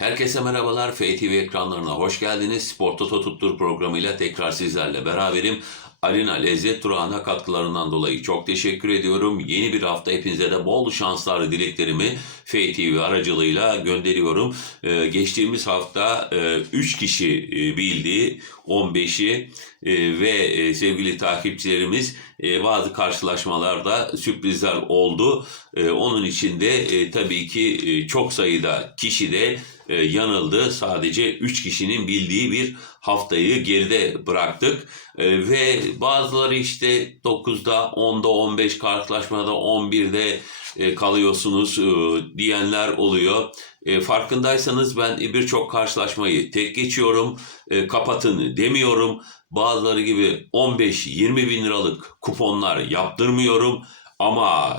Herkese merhabalar. FTV ekranlarına hoş geldiniz. Spor Toto Tuttur programıyla tekrar sizlerle beraberim. Arena Lezzet Durağı'na katkılarından dolayı çok teşekkür ediyorum. Yeni bir hafta hepinize de bol şanslar dileklerimi FTV aracılığıyla gönderiyorum. Ee, geçtiğimiz hafta 3 kişi e, bildi, 15'i e, ve e, sevgili takipçilerimiz e, bazı karşılaşmalarda sürprizler oldu. E, onun için de e, tabii ki e, çok sayıda kişi de e, yanıldı. Sadece 3 kişinin bildiği bir haftayı geride bıraktık. E, ve bazıları işte 9'da, 10'da, 15 karşılaşmada, 11'de e, kalıyorsunuz e, diyenler oluyor. E, farkındaysanız ben birçok karşılaşmayı tek geçiyorum, kapatın demiyorum. Bazıları gibi 15-20 bin liralık kuponlar yaptırmıyorum ama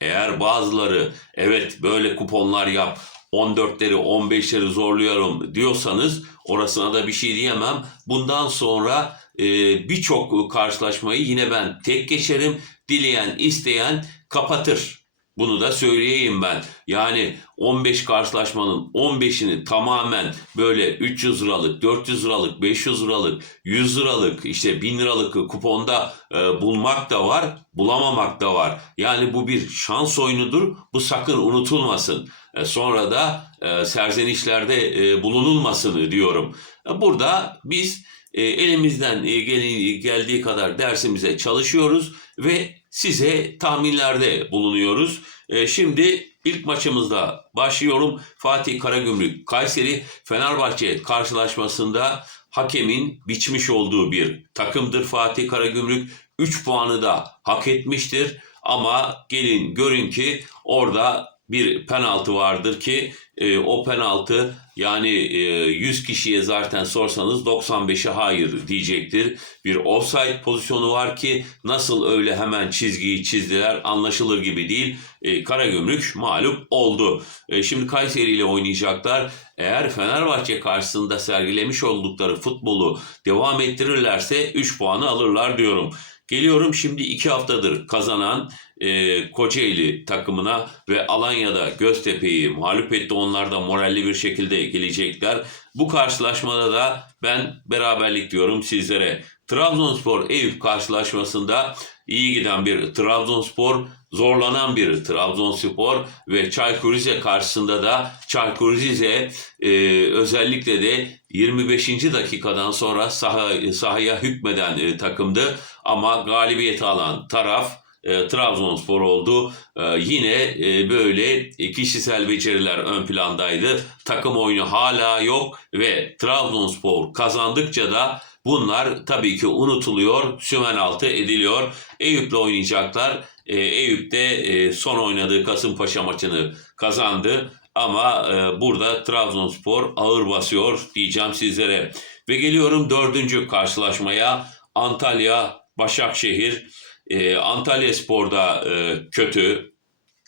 eğer bazıları evet böyle kuponlar yap 14'leri 15'leri zorluyorum diyorsanız orasına da bir şey diyemem. Bundan sonra e, birçok karşılaşmayı yine ben tek geçerim. Dileyen isteyen kapatır. Bunu da söyleyeyim ben. Yani 15 karşılaşmanın 15'ini tamamen böyle 300 liralık, 400 liralık, 500 liralık, 100 liralık, işte 1000 liralık kuponda e, bulmak da var, bulamamak da var. Yani bu bir şans oyunudur. Bu sakın unutulmasın. E, sonra da e, serzenişlerde e, bulunulmasın diyorum. E, burada biz e, elimizden e, gel- geldiği kadar dersimize çalışıyoruz ve size tahminlerde bulunuyoruz. E, şimdi ilk maçımızda başlıyorum. Fatih Karagümrük Kayseri Fenerbahçe karşılaşmasında hakemin biçmiş olduğu bir takımdır Fatih Karagümrük. 3 puanı da hak etmiştir. Ama gelin görün ki orada bir penaltı vardır ki e, o penaltı yani e, 100 kişiye zaten sorsanız 95'i hayır diyecektir. Bir offside pozisyonu var ki nasıl öyle hemen çizgiyi çizdiler anlaşılır gibi değil. E, Karagümrük mağlup oldu. E, şimdi Kayseri ile oynayacaklar. Eğer Fenerbahçe karşısında sergilemiş oldukları futbolu devam ettirirlerse 3 puanı alırlar diyorum. Geliyorum şimdi 2 haftadır kazanan e, Kocaeli takımına ve Alanya'da Göztepe'yi mağlup etti. Onlar da moralli bir şekilde gelecekler. Bu karşılaşmada da ben beraberlik diyorum sizlere. Trabzonspor Eyüp karşılaşmasında iyi giden bir Trabzonspor, zorlanan bir Trabzonspor ve Çaykur Rize karşısında da Çaykur Rize e, özellikle de 25. dakikadan sonra saha, sahaya hükmeden e, takımdı ama galibiyeti alan taraf e, Trabzonspor oldu. E, yine e, böyle kişisel beceriler ön plandaydı. Takım oyunu hala yok ve Trabzonspor kazandıkça da bunlar tabii ki unutuluyor, sümen altı ediliyor. Eyüp'le oynayacaklar. E, Eyüp de e, son oynadığı Kasımpaşa maçını kazandı. Ama e, burada Trabzonspor ağır basıyor diyeceğim sizlere. Ve geliyorum dördüncü karşılaşmaya. Antalya, Başakşehir. E, Antalya Spor'da e, kötü.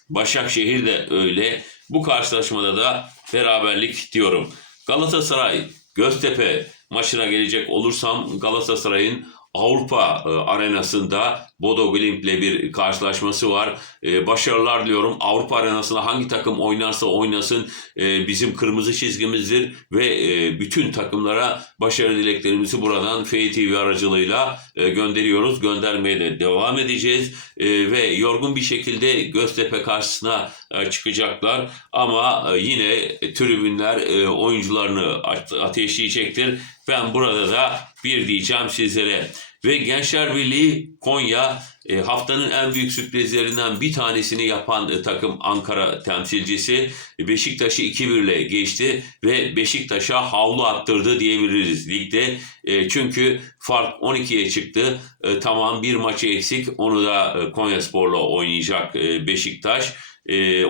Başakşehir de öyle. Bu karşılaşmada da beraberlik diyorum. Galatasaray, Göztepe maçına gelecek olursam Galatasaray'ın Avrupa e, arenasında Bodo Glimt'le bir karşılaşması var. E, başarılar diliyorum. Avrupa arenasında hangi takım oynarsa oynasın e, bizim kırmızı çizgimizdir ve bütün takımlara başarı dileklerimizi buradan FTV aracılığıyla e, gönderiyoruz. Göndermeye de devam edeceğiz ve yorgun bir şekilde Göztepe karşısına çıkacaklar ama yine tribünler oyuncularını ate- ateşleyecektir. Ben burada da bir diyeceğim sizlere. Ve Gençler Birliği Konya e, haftanın en büyük sürprizlerinden bir tanesini yapan e, takım Ankara temsilcisi Beşiktaş'ı 2-1 ile geçti ve Beşiktaş'a havlu attırdı diyebiliriz ligde. E, çünkü fark 12'ye çıktı. Tamam bir maçı eksik onu da e, Konyaspor'la oynayacak e, Beşiktaş.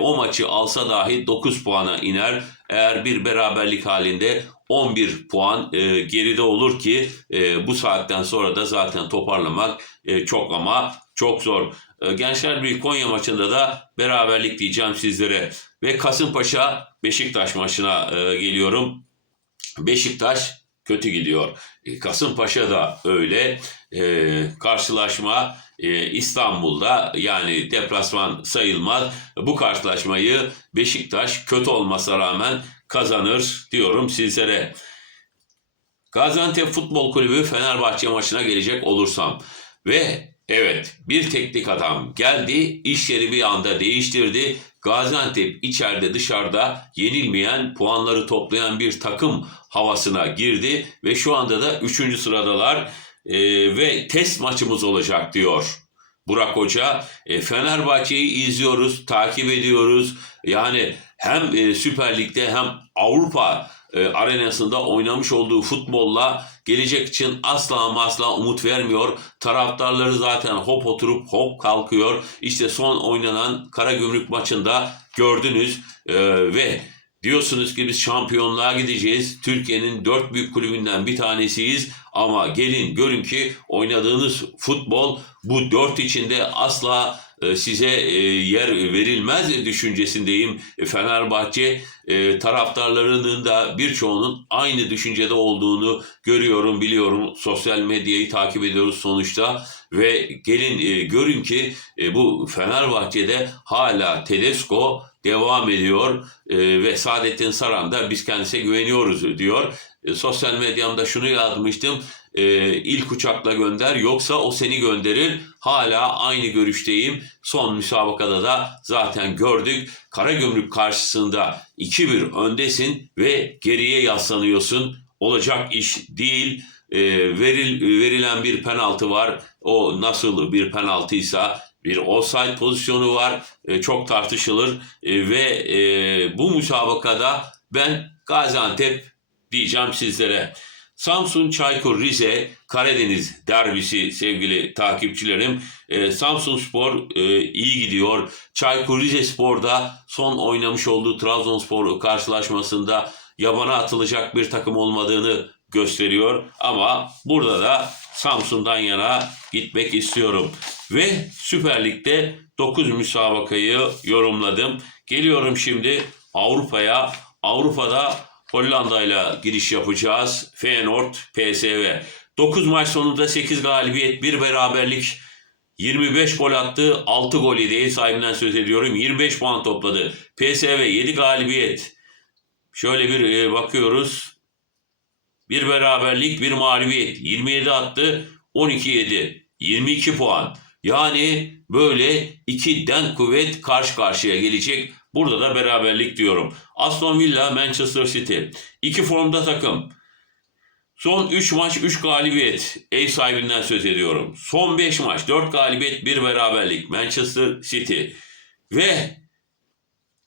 O maçı alsa dahi 9 puana iner. Eğer bir beraberlik halinde 11 puan e, geride olur ki e, bu saatten sonra da zaten toparlamak e, çok ama çok zor. E, Gençler Birliği Konya maçında da beraberlik diyeceğim sizlere. Ve Kasımpaşa Beşiktaş maçına e, geliyorum. Beşiktaş kötü gidiyor. E, Kasımpaşa da öyle. E, karşılaşma e, İstanbul'da yani deplasman sayılmaz. Bu karşılaşmayı Beşiktaş kötü olmasına rağmen kazanır diyorum sizlere. Gaziantep Futbol Kulübü Fenerbahçe maçına gelecek olursam ve evet bir teknik adam geldi işleri bir anda değiştirdi. Gaziantep içeride dışarıda yenilmeyen puanları toplayan bir takım havasına girdi ve şu anda da 3. sıradalar e, ve test maçımız olacak diyor. Burak Hoca e, Fenerbahçe'yi izliyoruz, takip ediyoruz. Yani hem e, Süper Lig'de hem Avrupa e, arenasında oynamış olduğu futbolla gelecek için asla ama asla umut vermiyor. Taraftarları zaten hop oturup hop kalkıyor. İşte son oynanan Karagümrük maçında gördünüz E, ve diyorsunuz ki biz şampiyonluğa gideceğiz. Türkiye'nin dört büyük kulübünden bir tanesiyiz ama gelin görün ki oynadığınız futbol bu dört içinde asla size e, yer verilmez düşüncesindeyim. E, Fenerbahçe e, taraftarlarının da birçoğunun aynı düşüncede olduğunu görüyorum, biliyorum. Sosyal medyayı takip ediyoruz sonuçta ve gelin e, görün ki e, bu Fenerbahçe'de hala Tedesco devam ediyor e, ve Saadettin Saran da biz kendisine güveniyoruz diyor. E, sosyal medyamda şunu yazmıştım. E, ilk uçakla gönder yoksa o seni gönderir. Hala aynı görüşteyim. Son müsabakada da zaten gördük. Karagümrük karşısında 2-1 öndesin ve geriye yaslanıyorsun. Olacak iş değil. E, veril, verilen bir penaltı var. O nasıl bir penaltıysa bir offside pozisyonu var. E, çok tartışılır E, ve e, bu müsabakada ben Gaziantep diyeceğim sizlere. Samsun Çaykur Rize Karadeniz derbisi sevgili takipçilerim. E, Samsun Spor e, iyi gidiyor. Çaykur Rizespor da son oynamış olduğu Trabzonspor karşılaşmasında yabana atılacak bir takım olmadığını gösteriyor. Ama burada da Samsun'dan yana gitmek istiyorum. Ve Süper Lig'de 9 müsabakayı yorumladım. Geliyorum şimdi Avrupa'ya. Avrupa'da Hollanda ile giriş yapacağız. Feyenoord, PSV. 9 maç sonunda 8 galibiyet, 1 beraberlik, 25 gol attı, 6 gol yedi. Ev sahibinden söz ediyorum. 25 puan topladı. PSV 7 galibiyet. Şöyle bir e, bakıyoruz. Bir beraberlik, bir mağlubiyet. 27 attı, 12 yedi. 22 puan. Yani böyle iki den kuvvet karşı karşıya gelecek. Burada da beraberlik diyorum. Aston Villa, Manchester City. İki formda takım. Son 3 maç 3 galibiyet. Ev sahibinden söz ediyorum. Son 5 maç 4 galibiyet 1 beraberlik. Manchester City. Ve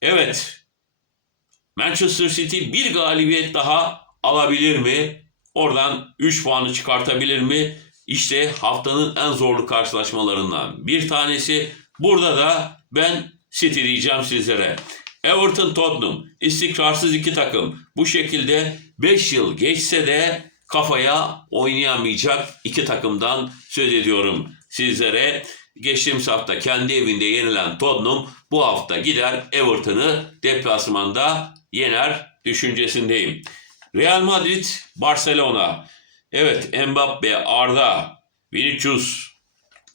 evet Manchester City bir galibiyet daha alabilir mi? Oradan 3 puanı çıkartabilir mi? İşte haftanın en zorlu karşılaşmalarından bir tanesi. Burada da ben City diyeceğim sizlere. Everton Tottenham istikrarsız iki takım. Bu şekilde 5 yıl geçse de kafaya oynayamayacak iki takımdan söz ediyorum sizlere. Geçtiğimiz hafta kendi evinde yenilen Tottenham bu hafta gider Everton'ı deplasmanda yener düşüncesindeyim. Real Madrid, Barcelona. Evet Mbappe, Arda, Vinicius,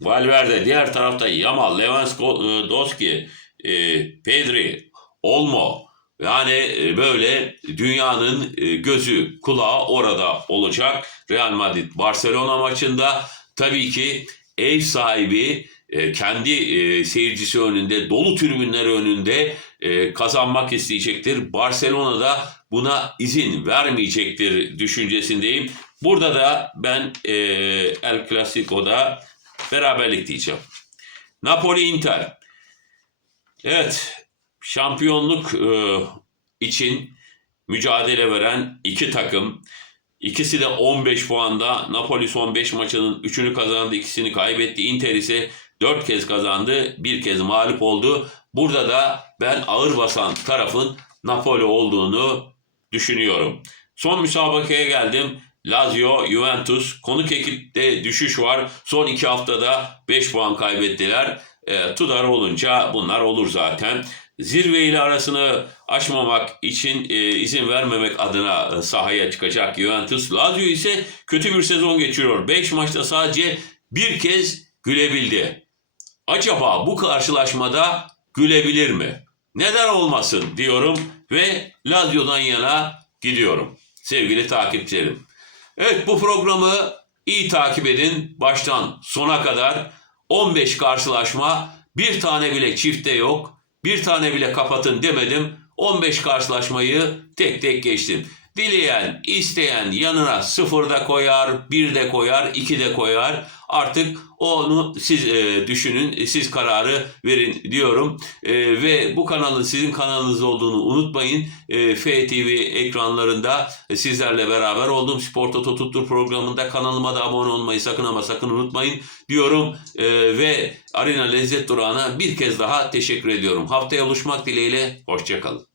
Valverde, diğer tarafta Yamal, Lewandowski, Pedri, Olmo. Yani e, böyle dünyanın e, gözü kulağı orada olacak. Real Madrid Barcelona maçında tabii ki ev sahibi e, kendi e, seyircisi önünde, dolu tribünler önünde e, kazanmak isteyecektir. Barcelona da buna izin vermeyecektir düşüncesindeyim. Burada da ben e, El Clasico'da beraberlik diyeceğim. Napoli Inter. Evet, şampiyonluk e, için mücadele veren iki takım. İkisi de 15 puanda. Napoli son 5 maçının 3'ünü kazandı, ikisini kaybetti. Inter ise 4 kez kazandı, bir kez mağlup oldu. Burada da ben ağır basan tarafın Napoli olduğunu düşünüyorum. Son müsabakaya geldim. Lazio, Juventus. Konuk ekipte düşüş var. Son iki haftada 5 puan kaybettiler. E, Tudor olunca bunlar olur zaten. zirve ile arasını aşmamak için e, izin vermemek adına e, sahaya çıkacak Juventus. Lazio ise kötü bir sezon geçiriyor. 5 maçta sadece bir kez gülebildi. Acaba bu karşılaşmada gülebilir mi? Neden olmasın diyorum ve Lazio'dan yana gidiyorum. Sevgili takipçilerim. Evet bu programı iyi takip edin. Baştan sona kadar 15 karşılaşma, bir tane bile çifte yok. Bir tane bile kapatın demedim. 15 karşılaşmayı tek tek geçtim. Dileyen, isteyen yanına sıfır da koyar, bir de koyar, iki de koyar. Artık onu siz e, düşünün, siz kararı verin diyorum. E, ve bu kanalın sizin kanalınız olduğunu unutmayın. E, FTV ekranlarında sizlerle beraber olduğum Spor Toto Tuttur programında kanalıma da abone olmayı sakın ama sakın unutmayın diyorum. E, ve Arena Lezzet Durağı'na bir kez daha teşekkür ediyorum. Haftaya buluşmak dileğiyle, hoşçakalın.